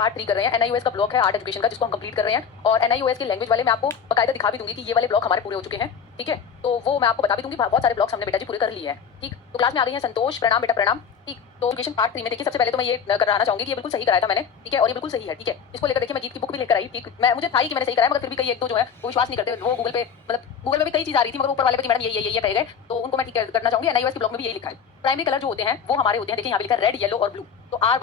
Part 3 कर रहे हैं। एनआईओएस का ब्लॉक है आर्ट एजुकेशन का, जिसको हम कंप्लीट कर रहे हैं। और एनआईओएस के लैंग्वेज वाले मैं आपको बकायदा दिखा भी दूंगी कि ये वाले ब्लॉक हमारे पूरे हो चुके हैं, ठीक है। तो वो मैं आपको बता भी दूंगी, बहुत सारे ब्लॉक्स हमने बेटा जी पूरे कर लिए हैं, ठीक। तो क्लास में आ गई हैं संतोष, प्रणाम बेटा प्रणाम, ठीक। तो एजुकेशन पार्ट 3 में देखिए, सबसे पहले तो मैं ये कराना चाहूंगी कि ये बिल्कुल सही कराया था मैंने, ठीक है, और ये बिल्कुल सही है, ठीक है। इसको लेकर देखिए मैं गीत की बुक भी लेकर आई, ठीक। मैं मुझे था ही कि मैंने सही कराया, मगर फिर भी कई एक दो जो है वो विश्वास नहीं करते, वो गूगल पे मतलब गूगल में भी कई चीज आ रही थी, मगर ऊपर वाले पे कि मैडम ये कहे गए, तो उनको मैं ठीक करना चाहूंगी। एनआईओएस के ब्लॉक में भी यही लिखा है। प्राइमरी कलर जो होते हैं वो हमारे होते हैं, देखिए यहाँ पे लिखा है रेड, येलो और ब्लू। तो आर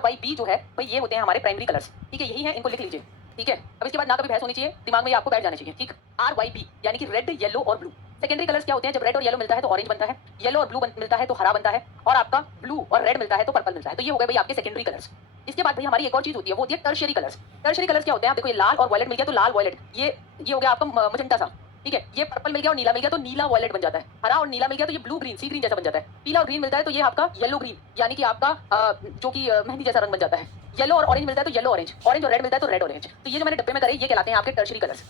वाई बी जो है भाई ये होते हैं हमारे प्राइमरी कलर्स, ठीक है, यही है, इनको लिख लीजिए, ठीक है। अब इसके बाद ना कभी बहस होनी चाहिए, दिमाग में ये आपको बैठ जाना चाहिए, ठीक। RYB यानी कि रेड, येलो और ब्लू। सेकेंडरी कलर्स क्या होते हैं? जब रेड और येलो मिलता है तो ऑरेंज बनता है, येलो और ब्लू मिलता है तो हरा बनता है, और आपका ब्लू और रेड मिलता है तो पर्पल मिलता है। तो ये हो गए भाई आपके सेकेंडरी कलर्स। इसके बाद भाई हमारी एक और चीज होती है, वो होती है टर्शियरी कलर्स। टर्शियरी कलर्स क्या होते हैं? आप देखो ये लाल और वायलेट मिल गया तो लाल वायलेट, ये हो गया आपका मजेंटा सा, ठीक है। ये पर्पल मिल गया और नीला मिल गया तो नीला वायलेट बन जाता है। हरा और नीला मिल गया तो ये ब्लू ग्रीन, सी ग्रीन जैसा बन जाता है। पीला और ग्रीन मिलता है तो ये आपका येलो ग्रीन, यानी कि आपका जो कि मेहंदी जैसा रंग बन जाता है। येलो और ऑरेंज मिलता है तो येलो ऑरेंज, ऑरेंज और रेड मिलता है तो रेड ऑरेंज। तो ये जो मैंने डब्बे में करे ये कहलाते हैं आपके टर्शियरी कलर्स।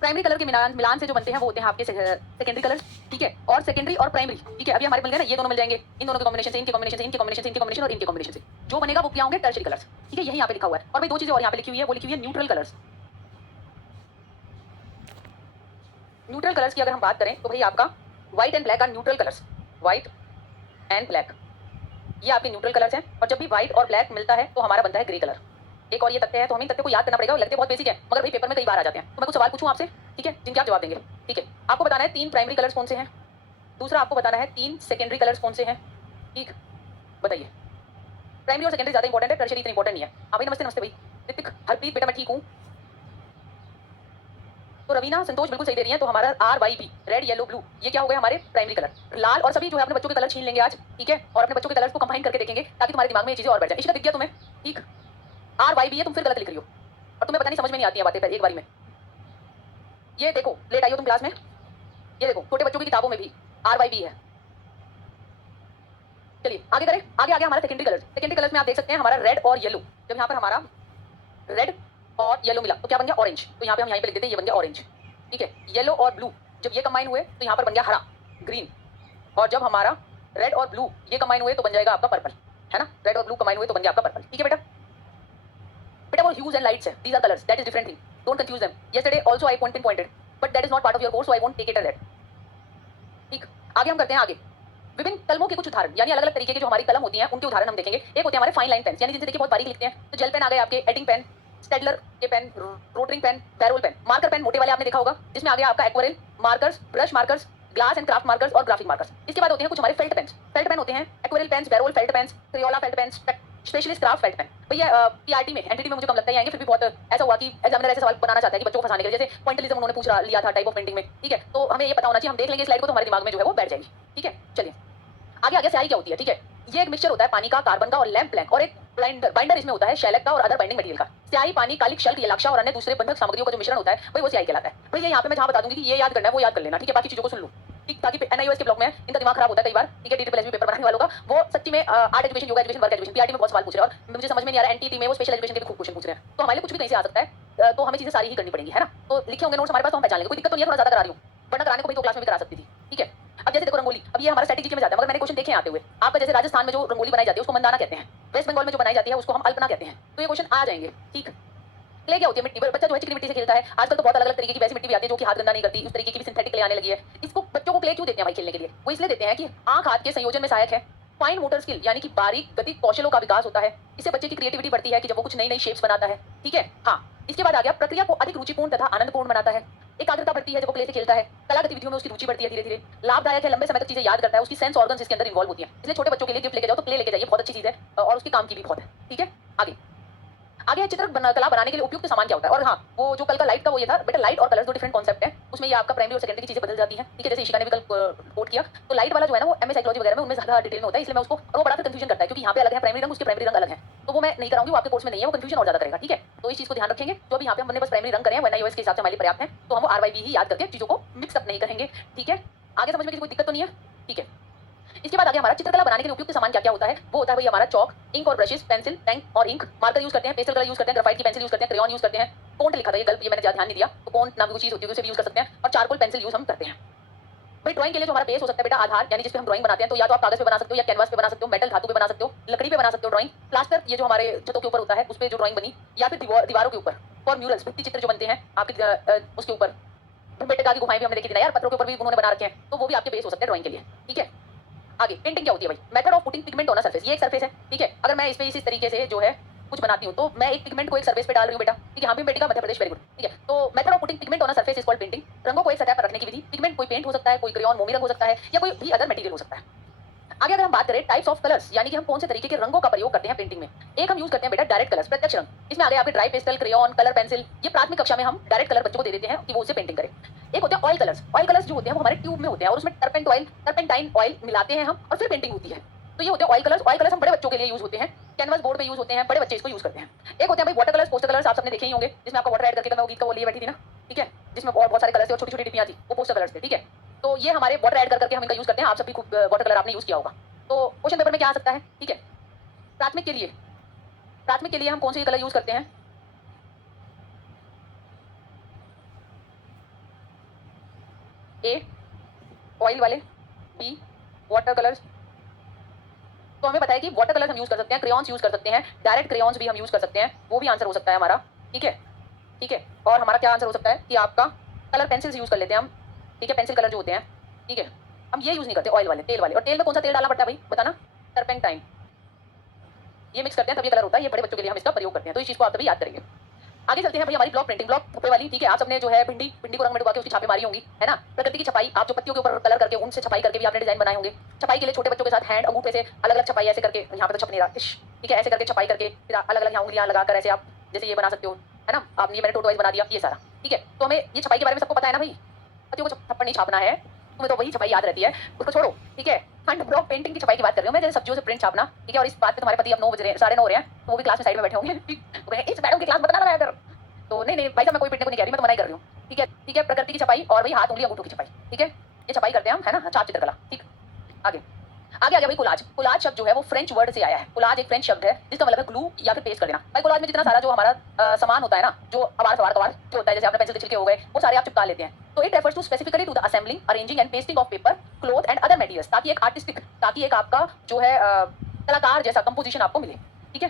प्राइमरी कलर के मिलान से जो बनते हैं वो होते हैं आपके सेकेंडरी कलर्स, ठीक है। और सेकेंडरी और प्राइमरी, ठीक है, अभी हमारे मिल गए ना, ये दोनों मिल जाएंगे, इन दोनों के कॉम्बिनेशन से, इनके कॉम्बिनेशन से, इनके कॉम्बिनेशन से, इनके कॉम्बिनेशन और इनके कॉम्बिनेशन से जो बनेगा वो क्या होंगे? टर्शियरी कलर्स, ठीक है। यही यहाँ पे लिखा हुआ है। और भाई दो चीजें और यहाँ पे लिखी हुई है, वो लिखी हुई है न्यूट्रल कलर्स। न्यूट्रल कलर्स की अगर हम बात करें तो भाई आपका white and black are neutral colours. White and black ये आपके न्यूट्रल कलर्स हैं। और जब भी व्हाइट और ब्लैक मिलता है तो हमारा बनता है ग्रे कलर। एक और ये तथ्य है, तो हमें तथ्य को याद करना पड़ेगा, लगते बहुत बेसिक है मगर भाई पेपर में कई बार आ जाते हैं। तो मैं कुछ सवाल पूछूं आपसे, ठीक है, जिनके आप जवाब देंगे, ठीक है। आपको बताना है 3 प्राइमरी कलर्स कौन से हैं, दूसरा आपको बताना है 3 सेकेंडरी कलर्स कौन से हैं, ठीक। बताइए, प्राइमरी और सेकेंडरी ज्यादा इंपॉर्टेंट है, टर्शियरी इतना इंपॉर्टेंट नहीं है। हाँ भाई नमस्ते नमस्ते भाई ऋतिक, हरप्रीत बेटा मैं ठीक हूँ। तो रवीना संतोष बिल्कुल सही दे रही है। तो हमारा RYB रेड, येलो, ब्लू ये क्या हो गए? हमारे प्राइमरी कलर। लाल और सभी जो है अपने बच्चों के कलर छीन लेंगे आज, ठीक है, और अपने बच्चों के कलर्स को कंबाइन करके देखेंगे ताकि तुम्हारे दिमाग में ये चीजें और बैठ जाए। इसका दिख गया तुम्हें, ठीक। RYB है, तुम फिर गलत लिख रही हो और तुम्हें पता नहीं, समझ में नहीं आती है बातें एक बारी में। ये देखो लेट आई हो तुम क्लास में, ये देखो छोटे बच्चों की किताबों में भी RYB है। चलिए आगे करें, आगे आगे हमारा सेकेंडरी कलर्स। सेकेंडरी कलर्स में आप देख सकते हैं हमारा रेड और येलो। जब यहाँ पर हमारा रेड और येलो मिला तो क्या बन गया? ऑरेंज। तो यहाँ पे हम यहीं पे लिख देते हैं ये बन गया ऑरेंज, ठीक है। येलो और ब्लू जब ये कंबाइन हुए तो यहाँ पर बन गया हरा, ग्रीन। और जब हमारा रेड और ब्लू ये कंबाइन हुए तो बन जाएगा आपका पर्पल, है ना। रेड और ब्लू कंबाइन हुए तो बन गया आपका पर्पल, ठीक है बेटा। बेटा वो ह्यूज एंड लाइट्स है, these are colours, that is different thing, don't confuse them. Yesterday also I pointed but that is not part of your course, so I won't take it as that, ठीक। आगे हम करते हैं आगे विभिन्न कलमों के कुछ उदाहरण, यानी अलग अलग तरीके की जो हमारी कलम होती हैं उनके उदाहरण हम देखेंगे। एक होते हैं हमारे फाइन लाइन पेन, यानी जिनसे देखिए बहुत बारीक लिखते हैं। तो जेल पेन आ गए आपके, एडिंग पेन, स्टेडलर के pen, Rotring pen, Berol pen. Marker pen मोटे वाले आपने देखा होगा, जिसमें आ गया आपका aquarelle markers, brush markers, glass and craft markers और ग्राफिक मार्कर्स। इसके बाद होते हैं कुछ हमारे फेल्ट पेन। फेल्ट पेन होते हैं aquarelle pen, Berol felt pen, Crayola felt pen, specialist craft felt pen. भैया पीआरटी में एनटीटी में मुझे कम लगता है आएंगे, फिर भी बहुत ऐसा हुआ कि एग्जामिनर ऐसे सवाल बनाना चाहता है कि बच्चों को फंसाने के लिए, जैसे पॉइंटलिज्म उन्होंने पूछ लिया था टाइप ऑफ पेंटिंग में, ठीक है। तो हमें ये पता होना चाहिए, हम देख लेंगे स्लाइड को तो हमारे दिमाग में जो है वो बैठ जाएगी, ठीक है। चलिए आगे आगे स्याही क्या होती है, ठीक है। ये एक मिक्सचर होता है पानी का, कार्बन का और लैंप ब्लैंक, और एक बाइंडर इसमें होता है शैलक का और अदर बाइंडिंग मटेरियल का। स्याही, पानी, कालिक, शल्क, यलाक्षा और अन्य दूसरे बंधक सामग्रियों का जो मिश्रण होता है वही वो स्याही कहलाता है। भैया यहाँ पे मैं जहाँ बता दूंगी कि ये याद करना है वो याद कर लेना, ठीक है, बाकी चीजों को सुन लो, ठीक, ताकि एनआईओएस के ब्लॉक में इनका दिमाग खराब होता है कई बार, ठीक है। DSSB पेपर बनाने वालों का वो सच्ची में art education, yoga education, work education, PRT में बहुत सवाल पूछ रहे हैं और मुझे समझ में नहीं आ रहा है एनटीटी में वो स्पेशल एजुकेशन के भी खूब क्वेश्चन पूछ रहे हैं। तो हमारे लिए कुछ भी कहीं से आ सकता है, तो हमें चीजें सारी ही करनी पड़ेंगी, है ना। तो लिखे होंगे नोट्स हमारे पास तो हम पहचान लेंगे, कोई दिक्कत तो नहीं है, थोड़ा ज्यादा करा रही हूँ, वरना कराने को भी तो क्लास में भी करा सकती थी, ठीक है। अब जैसे देखो रंगोली, अब ये हमारा स्टैटिक जीके में जाता है, मगर मैंने क्वेश्चन देखे आते हुए आपका, जैसे राजस्थान में जो रंगोली बनाई जाती है उसको मंदाना कहते हैं, वेस्ट बंगाल में जो बनाई जाती है उसको हम अल्पना कहते हैं। तो ये क्वेश्चन आ जाएंगे, ठीक। क्ले क्या होती है? मिट्टी। बच्चा जो है चिकनी मिट्टी से खेलता है, आजकल तो बहुत अलग अलग तरीके की वैसी मिट्टी भी आती है जो कि हाथ गंदा नहीं करती, उस तरीके की भी सिंथेटिक क्ले आने लगी है। इसको बच्चों को क्ले क्यों देते हैं भाई खेलने के लिए? वो इसलिए देते हैं कि आंख हाथ के संयोजन में सहायक है, फाइन मोटर स्किल यानी कि बारीक गति कौशलों का विकास होता है, इससे बच्चे की क्रिएटिविटी बढ़ती है कि जब वो कुछ नई नई शेप्स बनाता है, ठीक है। हाँ, इसके बाद आ गया प्रक्रिया को अधिक रुचिपूर्ण तथा आनंदपूर्ण बनाता है, एकाग्रता बढ़ती है जब वो क्ले से खेलता है, कला गतिविधियों में उसकी रुचि बढ़ती है धीरे धीरे, लाभदायक है, लंबे समय तक चीजें याद करता है, उसकी सेंस ऑर्गन्स इसके अंदर इन्वॉल्व होती है। इसलिए छोटे बच्चों के लिए गिफ्ट लेके जाओ तो क्ले लेके जाइए, बहुत अच्छी चीज है और उसके काम की भी बहुत है, ठीक है। आगे आगे चित्र कला बनाने के लिए उपयुक्त सामान क्या होता है? और हाँ, वो जो कल का लाइट का वो ये था बेटा, लाइट और कलर दो डिफरेंट कॉन्सेप्ट है, उसमें ये आपका प्राइमरी और सेकेंडरी की चीजें बदल जाती हैं, ठीक है। जैसे ईशिका ने भी कल कोट किया, तो लाइट वाला जो है ना वो एमए साइकोलॉजी वगैरह में उनमें ज्यादा डिटेल में होता है, इसलिए मैं उसको, और वो बड़ा कंफ्यूजन करता है क्योंकि यहाँ पे अलग है प्राइमरी रंग, उसके प्राइमरी रंग अलग है, तो वो मैं नहीं कराऊंगी, वो आपके कोर्स में नहीं है, वो कंफ्यूजन और ज्यादा करेगा, ठीक है। तो इस चीज को ध्यान रखेंगे, जो भी यहाँ पे हमने बस प्राइमरी रंग करे हैं वो एनआईओएस के हिसाब से हमारे लिए पर्याप्त है, तो हम RYB ही याद करके चीजों को मिक्स अप नहीं करेंगे, ठीक है। आगे समझ में किसी कोई दिक्कत तो नहीं है, ठीक है। इसके बाद आगे हमारा चित्रकला बनाने के लिए उपयुक्त सामान क्या क्या होता है? वो होता है भाई हमारा चौक, इंक और ब्रशेस, पेंसिल, पेंक और इंक, मार्कर यूज करते हैं, पेस्टल कलर यूज करते हैं, ग्राफाइट की पेंसिल यूज करते हैं, क्रेयॉन यूज करते हैं, फोंट लिखा था ये गल्प, ये मैंने ध्यान नहीं दिया, तो फोंट नाम की चीज होती है उसे भी यूज कर सकते हैं, और चारकोल पेंसिल यूज हम करते हैं। भाई ड्राइंग के लिए जो हमारा बेस हो सकता है बेटा आधार, यानी जिस पे हम ड्राइंग बनाते हैं, तो या तो आप कागज पे बना सकते हो या कैनवास पे बना सकते हो, मेटल धातु पे बना सकते हो, लकड़ी पे बना सकते हो ड्राइंग, प्लास्टर ये जो हमारे छतों के ऊपर होता है उस पे जो ड्राइंग बनी, या फिर दीवारों के ऊपर फॉर म्यूरल्स भित्ति चित्र जो बनते हैं आपके उसके ऊपर, बेटे की गुफाएं भी हमने देखी थी ना यार, पत्थरों के ऊपर भी उन्होंने बना रखे हैं, तो वो भी आपके बेस हो सकते हैं ड्राइंग के लिए। ठीक है, आगे पेंटिंग क्या होती है भाई? Method of putting pigment on a surface, ये एक सरफेस है। ठीक है, अगर मैं इस पे इस तरीके से जो है कुछ बनाती हूँ तो मैं एक पिगमेंट को एक सरफेस पे डाल रही हूँ बेटा। ठीक है, यहाँ पे बेटी का मध्य प्रदेश, वेरी गुड। ठीक है, तो method of putting pigment on a surface is called painting. रंगों को एक सतह पर रखने की विधि। पिगमेंट कोई पेंट हो सकता है, कोई क्रेयॉन मोमी रंग हो सकता है, या कोई भी अदर मटेरियल हो सकता है। आगे अगर हम बात करें टाइप्स ऑफ कलर्स, यानी कि हम कौन से तरीके के रंगों का प्रयोग करते हैं पेंटिंग में, एक हम यूज करते हैं बेटा डायरेक्ट कलर्स, प्रत्यक्ष रंग। इसमें आ गए आपके dry pastel, crayon, colour pencil, ये प्राथमिक कक्षा में हम डायरेक्ट कलर बच्चों को दे देते हैं कि वो उससे पेंटिंग करें। एक होते हैं ऑयल कलर्स। ऑयल कलर्स जो होते हैं वो हमारे ट्यूब में होते हैं और उसमें टर्पेंटाइन ऑयल मिलाते हैं हम और फिर पेंटिंग होती है। तो ये होते हैं ऑयल कलर्स। ऑयल कलर्स हम बड़े बच्चों के लिए यूज होते हैं, कैनवस बोर्ड पे यूज होते हैं, बड़े बच्चे इसको यूज करते हैं। एक होते हैं भाई वाटर कलर्स, पोस्टर कलर्स, आप सबने देखे ही होंगे, जिसमें आपका वाटर ऐड करके मैं वो गीत का वो लिए बैठी थी ना। ठीक है, जिसमें बहुत सारे कलर्स थे और छोटी छोटी टिप्पियां थी, वो पोस्टर कलर्स थे। ठीक है, तो ये हमारे वाटर ऐड करके हम इनका यूज करते हैं। आप सभी खूब वाटर कलर आपने यूज किया होगा। तो क्वेश्चन पेपर में क्या आ सकता है? ठीक है, प्राथमिक के लिए हम कौन से कलर यूज करते हैं? ए ऑयल वाले, बी वाटर कलर्स। तो हमें पता है कि वाटर कलर हम यूज कर सकते हैं, क्रेयॉन्स यूज कर सकते हैं, डायरेक्ट क्रेयॉन्स भी हम यूज कर सकते हैं, वो भी आंसर हो सकता है हमारा। ठीक है, ठीक है, और हमारा क्या आंसर हो सकता है कि आपका कलर पेंसिल्स यूज कर लेते हैं हम। ठीक है, पेंसिल कलर जो होते हैं। ठीक है, हम ये यूज नहीं करते ऑयल वाले, तेल वाले। और तेल में कौन सा तेल डालना पड़ता है भाई बताना? टर्पेंटाइन। ये मिक्स करते हैं तब ये कलर होता है। ये बड़े बच्चों के लिए हम इसका प्रयोग करते हैं, तो इस चीज को आप तभी याद करेंगे। आगे चलते हैं भाई हमारी ब्लॉक प्रिंटिंग, ब्लॉक थप्पे वाली। ठीक है, आप सबने जो है भिंडी को रंग में डुबा के उसकी छापे मारी होंगी, है ना। प्रकृति की छपाई, आप जो पत्तियों के ऊपर कलर करके उनसे छपाई करके भी आपने डिजाइन बनाए होंगे। छपाई के लिए छोटे बच्चों के साथ हैंड अंगूठे से अलग अलग छपाई ऐसे करके, यहाँ पे तो छप नहीं रहा, ठीक है, ऐसे करके छपाई करके फिर अलग अलग यहाँ उंगलियां लगाकर ऐसे आप जैसे ये बना सकते हो, है ना। आपने ये मैंने टोटो वाइज बना दिया ये सारा। ठीक है, तो हमें ये छपाई के बारे में सबको पता है ना भाई, पत्तियों को थप्पड़ नहीं छापना है, तुम्हें तो वही छपाई याद रहती है, उसको छोड़ो। ठीक है, हैंड ब्लॉक पेंटिंग की छपाई की बात कर रही हूँ मैं, जैसे सब्जियों से प्रिंट छापना। ठीक है, और इस बात पे तुम्हारे पति अब 9 बज रहे हैं, 9:30 हो रहे हैं, तो वो भी क्लास में साइड में बैठे होंगे। ठीक, इस मैडम की क्लास बताना मैं अगर, तो नहीं भाई साहब मैं कोई पिटने को नहीं कह रही, मैं तो मना ही कर रही हूँ। ठीक है, ठीक है, प्रकृति की छपाई और भाई हाथ उंगली अंगूठों की छपाई। ठीक है, ये छपाई करते हैं हम, है ना, छाप चित्रकला। ठीक, आगे आगे आ गया भाई कोलाज। कोलाज शब्द जो है वो फ्रेंच वर्ड से आया है। कोलाज एक फ्रेंच शब्द है जिसका मतलब है ग्लू या फिर पेस्ट कर देना। भाई कोलाज में जितना सारा जो हमारा सामान होता है ना, जो अवार सवार कवार जो होता है, जैसे आपने पेंसिल के छिलके हो गए, वो सारे आप चिपका लेते हैं। तो it refers to specifically to the assembling, arranging and pasting of paper, cloth and other materials, ताकि एक आर्टिस्टिक, ताकि एक आपका जो है कलाकार जैसा कंपोजिशन आपको मिले। ठीक है,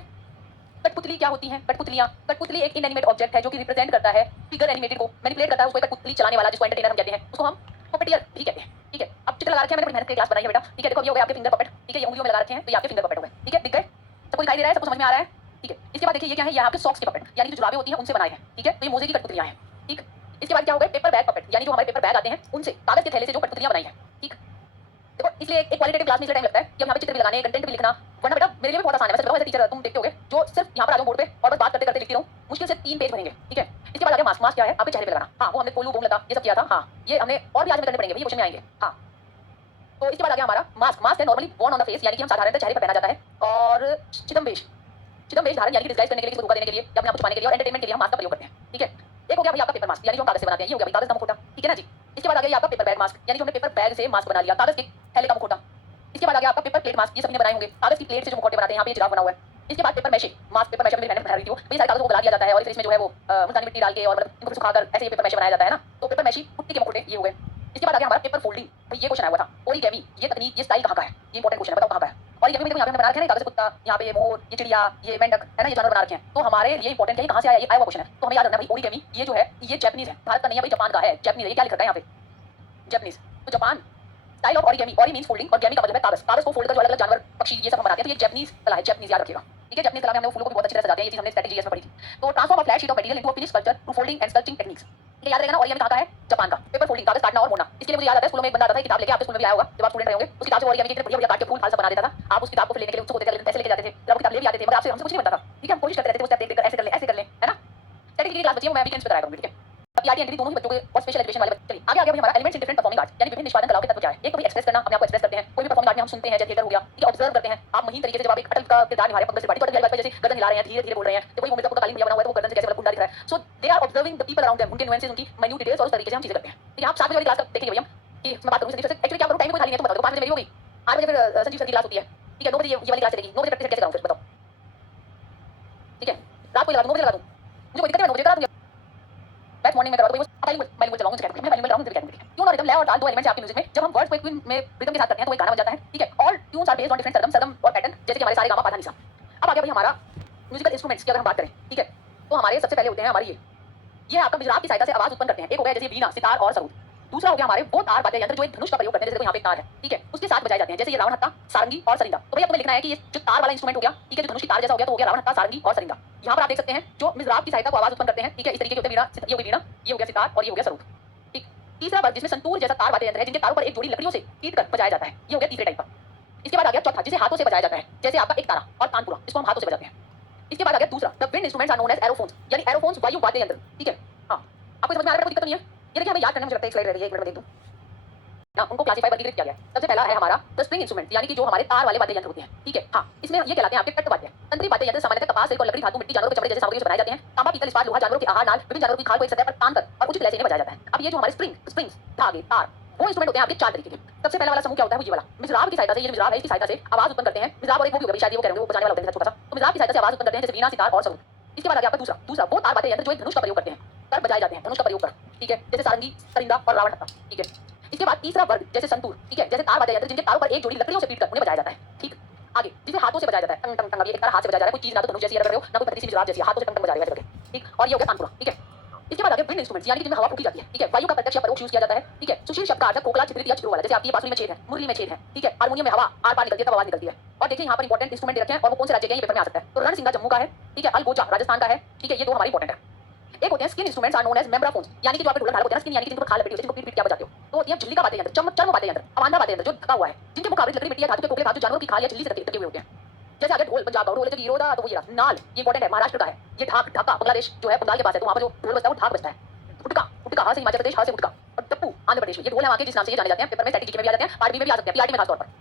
कठपुतली क्या होती है? कठपुतली एक इनएनिमेट ऑब्जेक्ट है जो कि रिप्रेजेंट करता है फिगर एनिमेटेड को, मैनिपुलेट करता है उसको। कठपुतली चलाने वाला जिसको एंटरटेनर हम कहते हैं, उसको हम पपेटियर भी कहते हैं। ठीक है, अब चित्र लगा रखे हैं मैंने, बड़ी मेहनत की क्लास बनाई है बेटा। ठीक है, देखो ये हो गए आपके फिंगर पपेट। ठीक है, ये उंगलियों में लगा रखे हैं, तो ये आपके फिंगर पपेट हो गए। ठीक है, दिख गए? सबको दिखाई दे रहा है? सबको समझ में आ रहा है? ठीक है, इसके बाद देखिए ये क्या है, ये आपके सॉक्स के पपेट, यानी कि जो जुराबें होती हैं उनसे बनाए हैं। ठीक है, तो ये मोजे की कठपुतलियां हैं। ठीक, इसके बाद क्या हो गए? पेपर बैग पपेट, यानी जो हमारे पेपर बैग आते हैं उनसे, कागज के थैले से जो कठपुतलियां बनाई हैं। ठीक, देखो इसलिए एक क्वालिटेटिव क्लास में इसलिए टाइम लगता है कि हम यहाँ पे चित्र भी लगाने, कंटेंट भी लिखना, वरना बेटा मेरे लिए भी बहुत आसान है। वैसे बताओ, ऐसे टीचर तुम देखते होगे जो सिर्फ यहाँ पर आ जाओ बोर्ड पे और बस बात करते करते लिखती रहूं, मुश्किल से 3 पेज भरेंगे। ठीक है, इसके बाद आ गया मास्क। मास्क क्या है? आपके चेहरे पे लगाना। हाँ, वो हमने कोलू बोम लगा ये सब किया था। हाँ, ये हमने और भी आज में करने पड़ेंगे, ये क्वेश्चन में आएंगे। हाँ, तो इसके बाद आ गया हमारा मास्क। मास्क है नॉर्मली वर्न ऑन द फेस, यानी कि हम साधारणतः चेहरे पर पहना जाता है। और चिदम्बेश धारण, यानी कि डिस्गाइज करने के लिए, किसी को धोखा देने के लिए या अपने आप को छुपाने के लिए और एंटरटेनमेंट के लिए हम मास्क का प्रयोग करते हैं। ठीक है, एक हो गया भाई आपका पेपर मास्क, यानी जो हम कागज से बनाते हैं, ये हो गया भाई कागज का मुखौटा। ठीक है ना जी। इसके बाद आ गया आपका पेपर बैग मास्क, यानी जो हमने पेपर बैग से मास्क बना लिया, कागज के थैले का मुखौटा। इसके बाद आ गया आपका पेपर प्लेट मास्क, ये सभी ने बनाए होंगे, कागज की प्लेट से जो मुखौटे बनाते हैं, यहाँ पे जिराफ बना हुआ है। इसके बाद paper mache mask, paper mache मेरी बहन बना रही थी वो, ये सारे कागजों को गला दिया जाता है और फिर इसमें जो है वो मुल्तानी मिट्टी डाल के और मतलब इनको सुखाकर ऐसे ये पेपर मैशे बनाया जाता है ना। तो पेपर मैशी पुट्टी के मुखौटे ये हो गए। इसके बाद आ गया हमारा पेपर फोल्डिंग। भाई ये क्वेश्चन आया हुआ था, ओरिगेमी ये तकनीक, ये स्टाइल कहाँ का है? ये इंपॉर्टेंट क्वेश्चन है, बताओ कहाँ का है? ओरिगेमी में देखो यहाँ पे हमने बना रखे हैं कागज से कुत्ता, यहाँ पे ये मोर, ये चिड़िया, ये मेंढक, है ना, ये जानवर बना रखे हैं। तो हमारे लिए इंपॉर्टेंट है कहाँ से आया, ये आया हुआ क्वेश्चन है। तो हमें याद रखना भाई ओरिगेमी ये जो है ये जापानीज है, भारत का नहीं है भाई, जापान का है। जापानीज है, ये क्या लिख रखा है यहाँ पे? जापानीज। तो जापान स्टाइल ऑफ ओरिगेमी, ओरी मींस फोल्डिंग और गेमी का मतलब है कागज। कागज को फोल्ड कर जो अलग अलग जानवर पक्षी ये सब हम बनाते हैं, तो ये जापानीज कला है, जापानीज याद रखिएगा। ठीक है, जापानीज कला में हमने वो फूलों को भी बहुत अच्छी तरह से सजाते हैं, ये चीज हमने स्ट्रेटजी में पढ़ी थी। तो transform a flat sheet of material into a finished sculpture through folding and sculpting techniques. ये याद रहेगा ना। ओरिगेमी कहाँ का है? जापान का। पेपर फोल्डिंग कागज काटना और मोड़ना, इसके लिए मुझे याद आता है स्कूल में एक बंदा आता था, किताब लेके, आपके स्कूल में भी आया होगा जब आप स्टूडेंट रहे होंगे, उस किताब से ओरिगेमी के बढ़िया बढ़िया काट के फूल फाल सब बना देता था। आप उस किताब को लेने के लिए उत्सुक होते थे, पैसे लेके जाते थे, जब किताब ले भी आते थे, मगर आपसे हमसे कुछ नहीं बनता था। ठीक है, हम कोशिश करते रहते थे, वो स्टेप देख कर ऐसे कर ले, ऐसे कर ले, है ना। स्ट्रेटजी की क्लास बची है, वो मैं वीकेंड्स पे कराया करूंगी। ठीक है, पीआरटी एंट्री दोनों ही बच्चों के और स्पेशल एजुकेशन वाले बच्चे। चलिए आगे आ गया हमारा elements in different performing arts, यानी विभिन्न निष्पादन कलाओं के तत्व क्या है। एक कभी एक्सप्रेस करना, अपने आप को एक्सप्रेस करते हैं। कोई भी परफॉर्मिंग आर्ट में हम सुनते हैं, जैसे थिएटर हो गया, ठीक है, ऑब्जर्व करते हैं। आप महीन तरीके से जब आप एक अटल का किरदार निभा रहे हैं, पंकज त्रिपाठी, तो अटल बिहारी वाजपेयी जैसे गर्दन हिला रहे हैं, धीरे धीरे बोल रहे हैं, तो वही वो मिर्जापुर का कालीन भैया बना हुआ है, तो वो गर्दन से कैसे मतलब गुंडा दिख रहा है। So they are observing the people around them, उनके नुएंसेस, उनकी माइन्यूट डिटेल्स, और उस तरीके से हम चीजें करते हैं। ठीक है, आप 7 बजे वाली क्लास देखेंगे भैया कि मैं बात करूँ एक्चुअली क्या करूँ, टाइम कोई खाली नहीं है, तो बताओ 5 बजे मेरी हो गई, 8 बजे फिर संजीव सर की क्लास होती है। ठीक है, 9 बजे ये वाली क्लास चलेगी, 9 बजे प्रैक्टिस कैसे करूँ फिर बताओ? ठीक है, रात को लगा दूँ, 9 बजे लगा दूँ, मुझे कोई दिक्कत है, 9 बजे करा दूँगा। मैं मॉर्निंग में करा दूँ, मैं बाइलिंगुअल चलाऊंगा, मैं बाइलिंगुअल कराऊंगा, क्यों ना जब लय और ताल दो एलिमेंट्स हैं आपके म्यूजिक में, जब हम वर्ड्स को एक ट्यून में रिदम के साथ करते हैं तो एक गाना बन जाता है, ठीक है। All tunes are based on different sargam, सरगम और पैटर्न, जैसे कि हमारे सारे गामा पाधा निसा। अब आ गया भाई हमारा म्यूजिकल इंस्ट्रूमेंट्स की अगर हम बात करें, ठीक है, तो हमारे सबसे पहले होते हैं हमारे ये आपका मिजराब की सहायता से आवाज उत्पन्न करते हैं। एक हो गया जैसे वीणा, सितार और सरूद। दूसरा हो गया हमारे वो तार वाद्य यंत्र जो एक धनुष का प्रयोग करते हैं, जैसे यहाँ पे एक तार है, ठीक है, उसके साथ बजाए जाते हैं, जैसे ये रावण हत्था, सारंगी और सरिंदा। तो भैया आपको लिखना है कि ये जो तार वाला इंस्ट्रूमेंट हो गया, ठीक है, जो धनुष की तार जैसा हो गया, तो हो गया रावण हत्था, सारंगी और सरिंदा। यहाँ पर आप देख सकते हैं जो मिजराब की सहायता को आवाज उत्पन्न करते हैं, ठीक है, इस तरीके के होते हैं वीणा, ये हो गई वीणा, ये हो गया सितार और ये हो गया सरूद, ठीक। तीसरा वर्ग जिसमें संतूर जैसा तार वाद्य यंत्र है, जिनके तारों पर एक जोड़ी लकड़ियों से पीट कर बजाया जाता है, ये हो गया तीसरे टाइप का। इसके बाद आ गया चौथा जिसे हाथों से बजाया जाता है, जैसे आपका एक तारा और तानपुरा, इसको हम हाथों से बजाते हैं। इसके बाद आ गया दूसरा, the wind instruments are known as aerophones, यानी एरोफोन्स वायु वाद्य यंत्र, ठीक है। हाँ, आपको समझ में आ रहा है, कोई दिक्कत नहीं है। ये देखिए हमें याद करने में मुझे लगता है एक स्लाइड रह रही है, एक मिनट में देख दूं ना, उनको क्लासिफाई वर्गीकृत किया गया है। सबसे पहला है हमारा द स्ट्रिंग इंस्ट्रूमेंट, यानी कि जो हमारे तार वाले वाद्य यंत्र होते हैं, ठीक है। हाँ, इसमें ये कहलाते हैं आपके तट वाद्य। तंत्री वाद्य यंत्र सामान्यतः कपास, सिल्क और लकड़ी, धातु, मिट्टी, जानवरों के चमड़े जैसे सामग्रियों से बनाए जाते हैं। तांबा, पीतल, इस्पात, लोहा जानवरों के आहार, नाल, विभिन्न जानवरों की खाल को एक सतह पर तान कर और उचित लय से इन्हें बजाया जाता है। अब ये जो हमारे स्ट्रिंग्स, धागे, तार, वो इंस्ट्रूमेंट होते हैं आपके चार तरीके के। सबसे पहला वाला समूह क्या होता है, वो ये वाला मिजराब की सहायता से, ये मिजराब है, इसकी सहायता से आवाज उत्पन्न करते हैं। मिजराब और एक वो भी होगा, शायद वो करेंगे, वो बजाने वाला होता है छोटा सा, तो मिजराब की सहायता से आवाज उत्पन्न करते हैं, जैसे वीणा, सितार और सरूद। इसके बाद आ गया आपका दूसरा वो तार वाद्य यंत्र जो एक धनुष का प्रयोग करते हैं, कर बजाए जाते हैं, धनुष का प्रयोग कर, ठीक है, जैसे सारंगी, सरिंदा और रावण हत्था, ठीक है। इसके बाद तीसरा वर्ग जैसे संतूर, ठीक है, जैसे तार वाद्य यंत्र जिनके तारों पर एक जोड़ी लकड़ियों से पीटकर उन्हें बजाया जाता है, ठीक। आगे जिसे हाथों से बजाया जाता है, टंग टंग टंग, अब ये एक तार हाथ से बजाया जा रहा है, कोई चीज ना तो धनुष जैसी रख रहे हो, ना कोई पतली सी मिजराब जैसी, हाथों से टंग टंग बजा रहे हो, ठीक। और ये हो गया तानपुरा, ठीक है। इसके बाद आगे विंड इंस्ट्रूमेंट्स, यानी कि जिनमें हवा फूंकी जाती है, ठीक है, वायु का प्रत्यक्ष या परोक्ष यूज किया जाता है, ठीक है। सुशील शब्द का अर्थ खोखला, छिद्रित या छिद्रों वाला, जैसे आपकी बांसुरी में छेद है, मुरली में छेद है, ठीक है, हारमोनियम में हवा आर पार निकलती है तब आवाज निकलती है। और देखिए यहाँ पर इंपॉर्टेंट इंस्ट्रूमेंट दे रखे हैं और वो कौन से राज्य के हैं, ये पेपर में आ सकता है। तो रणसिंगा जम्मू का है, ठीक है, अलगोजा राजस्थान का है, ठीक है, ये दो हमारे इंपॉर्टेंट है। एक होते हैं skin instruments are known as membranophones, यानी कि जो आप ढोलक ढाल होते हैं स्किन, यानी कि जिनको खाल लपेटी होती है, जिनको पीट पीट क्या बजाते हो, तो होती है झिल्ली का वाद्य यंत्र, चर्म वाद्य यंत्र, अवांदा वाद्य यंत्र जो ढका हुआ है, जिनके मुख आवृत लकड़ी, मिट्टी या धातु के खोखले भाग जो जानवरों की खाल या झिल्ली से ढके हुए होते हैं। जैसे आगे ढोल पंजाब का ढोल है, गिरोदा तो वो ये रहा। नाल ये इंपॉर्टेंट है, महाराष्ट्र का है। ये ढाक, ढाका बांग्लादेश जो है, बंगाल के पास है, तो वहां पर जो ढोल बजता है वो ढाक बजता है। उटका, उटका हां से हिमाचल प्रदेश, हां से उटका। और टप्पू आंध्र प्रदेश में, ये ढोल है वहां के जिस नाम से ये जाने जाते हैं। पेपर में स्टैटिस्टिक्स में भी आ जाते हैं, पार्ट बी में भी आ सकते हैं, पीआरटी में खास तौर पर।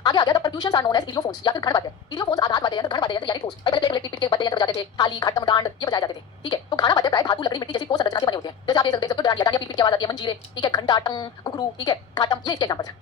आगे आ गया the percussions are known as idiophones या फिर घन वाद्य। इडियोफोन्स आघात वाद्य यंत्र, घन वाद्य यंत्र यानी ठोस, पहले प्लेट पीट के वाद्य यंत्र बजाते थे, थाली, घाटम, डांड ये बजाए जाते थे, ठीक है। तो घाना वाद्य प्राय धातु, लकड़ी, मिट्टी जैसी ठोस संरचना के बने होते हैं, जैसे आप देख सकते हो डांडिया पीट पीट की आवाज आती है, मंजीरे, ठीक है, घंटा, टंग, घुघरू, ठीक है, घाटम, ये इसके एग्जांपल्स हैं।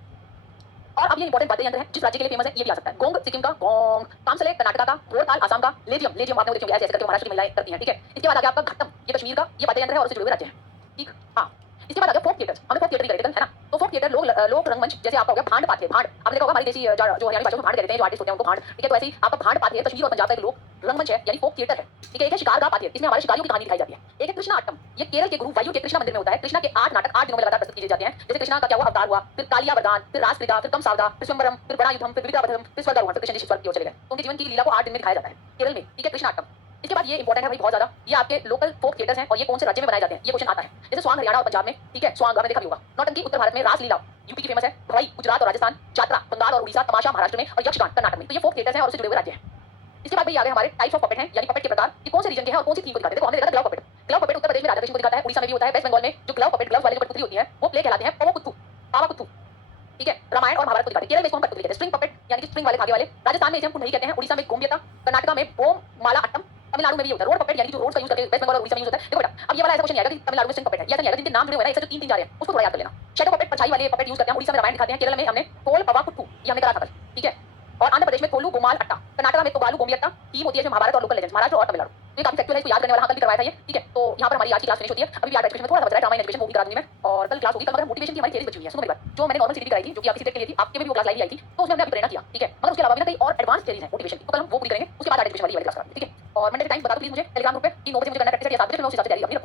और अब ये इंपॉर्टेंट वाद्य यंत्र है जिस राज्य के लिए फेमस है, ये भी आ सकता है। गोंग सिक्किम का, गोंग कामसले कर्नाटक का, घोड़ताल आसाम का, लेजियम लेजियम आपने देखी होगी, ऐसे ऐसे करके महाराष्ट्र की महिलाएं करती हैं, ठीक है। इसके बाद आ गया आपका घट्टम, ये कश्मीर का ये वाद्य यंत्र है और उससे जुड़े हुए राज्य हैं, ठीक। हाँ, इसके बाद आ गया फोक थिएटर, हमने फोक थिएटर की है ना। तो फोक थिएटर लोक रंगमंच, जैसे आपका हो गया भांड पाथे, भांड आपने देखा होगा हमारी देसी जो हरियाणवी भाषा में भांड कहते हैं, जो आर्टिस्ट होते हैं उनको भांड, ठीक है। तो ऐसे ही आपका भांड पाथे कश्मीर और पंजाब का एक लोक रंगमंच है, यानी फोक थिएटर है, ठीक है। एक है शिकार का पाथे, इसमें हमारे शिकारियों की कहानी दिखाई जाती है। एक है कृष्णा अट्टम, ये केरल के गुरु वायु के कृष्णा मंदिर में होता है। कृष्णा के 8 नाटक 8 दिनों में लगातार प्रस्तुत किए जाते हैं, जैसे कृष्णा का क्या हुआ अवतार हुआ, फिर कालिया वरदान, फिर रासक्रीड़ा, फिर कमसावदा, फिर स्वयंवरम, फिर बड़ा युद्धम, फिर विद्यावधम, फिर स्वर्गारोहण, फिर कृष्ण जी स्वर्ग की ओर चले गए। तो उनके जीवन की लीला को 8 दिन में दिखाया जाता है केरल में, ठीक है, कृष्णा अट्टम। इसके बाद ये इंपॉर्टेंट है भाई बहुत ज्यादा, ये आपके लोकल फोक थिएटर्स हैं और ये कौन से राज्य में बनाए जाते हैं, ये क्वेश्चन आता है। जैसे स्वांग हरियाणा और पंजाब में, ठीक है, स्वांग आपने देखा भी होगा। नौटंकी उत्तर भारत में, रासलीला यूपी की फेमस है, भवाई गुजरात और राजस्थान, जात्रा बंगाल और उड़ीसा, तमाशा महाराष्ट्र में और यक्षगान कर्नाटक में। तो ये फोक थिएटर्स हैं और उससे जुड़े हुए राज्य हैं। इसके बाद भाई आ गए हमारे टाइप्स ऑफ पपेट हैं, यानी पपेट के प्रकार, ये कौन से रीजन के हैं और कौन सी थीम को दिखाते हैं। देखो हमने देखा glove puppet, glove puppet Uttar Pradesh में राधा कृष्ण को दिखाता है, उड़ीसा में भी होता है, वेस्ट बंगाल में जो ग्लव पपेट ग्लव वाले जो कठपुतली होती है वो प्ले कहलाते हैं पवकुत्थु, पावाकुत्थु, ठीक है। रामायण और महाभारत को दिखाते हैं। केरल में इसको हम कठपुतली कहते हैं, स्ट्रिंग पपेट यानी कि स्ट्रिंग वाले धागे वाले। राजस्थान में इसे हम कुंडली कहते हैं, उड़ीसा में गोम्यता, कर्नाटक में बोम माला अट्टम, तमिलनाडु में भी होता है रोड पपेट, यानी जो रोड का यूज करके वेस्ट बंगाल और उड़ीसा में यूज होता है। देखो बेटा अब ये वाला ऐसा क्वेश्चन आएगा कि तमिलनाडु में स्ट्रिंग पपेट है, ये ऐसा नहीं आएगा जिनके नाम जुड़े हुए हैं, एक से जो 3 जा रहे हैं उसको थोड़ा याद कर लेना। शैडो पपेट परछाई वाले पपेट यूज करते हैं, उड़ीसा में रामायण दिखाते हैं, केरल में हमने टोल पवाकुत्थु ये हमने करा था कल, ठीक है। और आंध्र प्रदेश में कोलू गोमाल अट्टा, कर्नाटक में तोगालू गोमियत्ता, थीम होती है जो महाभारत और लोकल लेजेंड्स, महाराष्ट्र और तमिलनाडु। तो ये काफी फैक्चुअल है, इसको याद करने वाला कल भी करवाया था ये, ठीक है। तो यहाँ पर हमारी आज की क्लास फिनिश होती है। अभी भी आज एजुकेशन में थोड़ा बच रहा है, ड्रामा इन एजुकेशन वो भी करा दूंगी मैं, और कल क्लास होगी। कल मगर मोटिवेशन की हमारी थ्योरीज बची हुई है, सुनो मेरी बात। जो मैंने नॉर्मल सीटी कराई थी, जो कि आपकी सीटेट के लिए थी, आपके में भी वो क्लास लाई आई थी, तो उसमें हमने अभी प्रेरणा किया, ठीक है। मगर उसके अलावा भी ना कई और एडवांस थ्योरीज हैं मोटिवेशन की, तो कल हम वो पूरी करेंगे। उसके बाद एजुकेशन वाली क्लास कराएंगे, ठीक है। और मंडे के टाइम बता दो प्लीज मुझे टेलीग्राम ग्रुप पे कि 9 बजे मुझे करना है प्रैक्टिस या 7 बजे, मैं उस हिसाब से तैयारी अपनी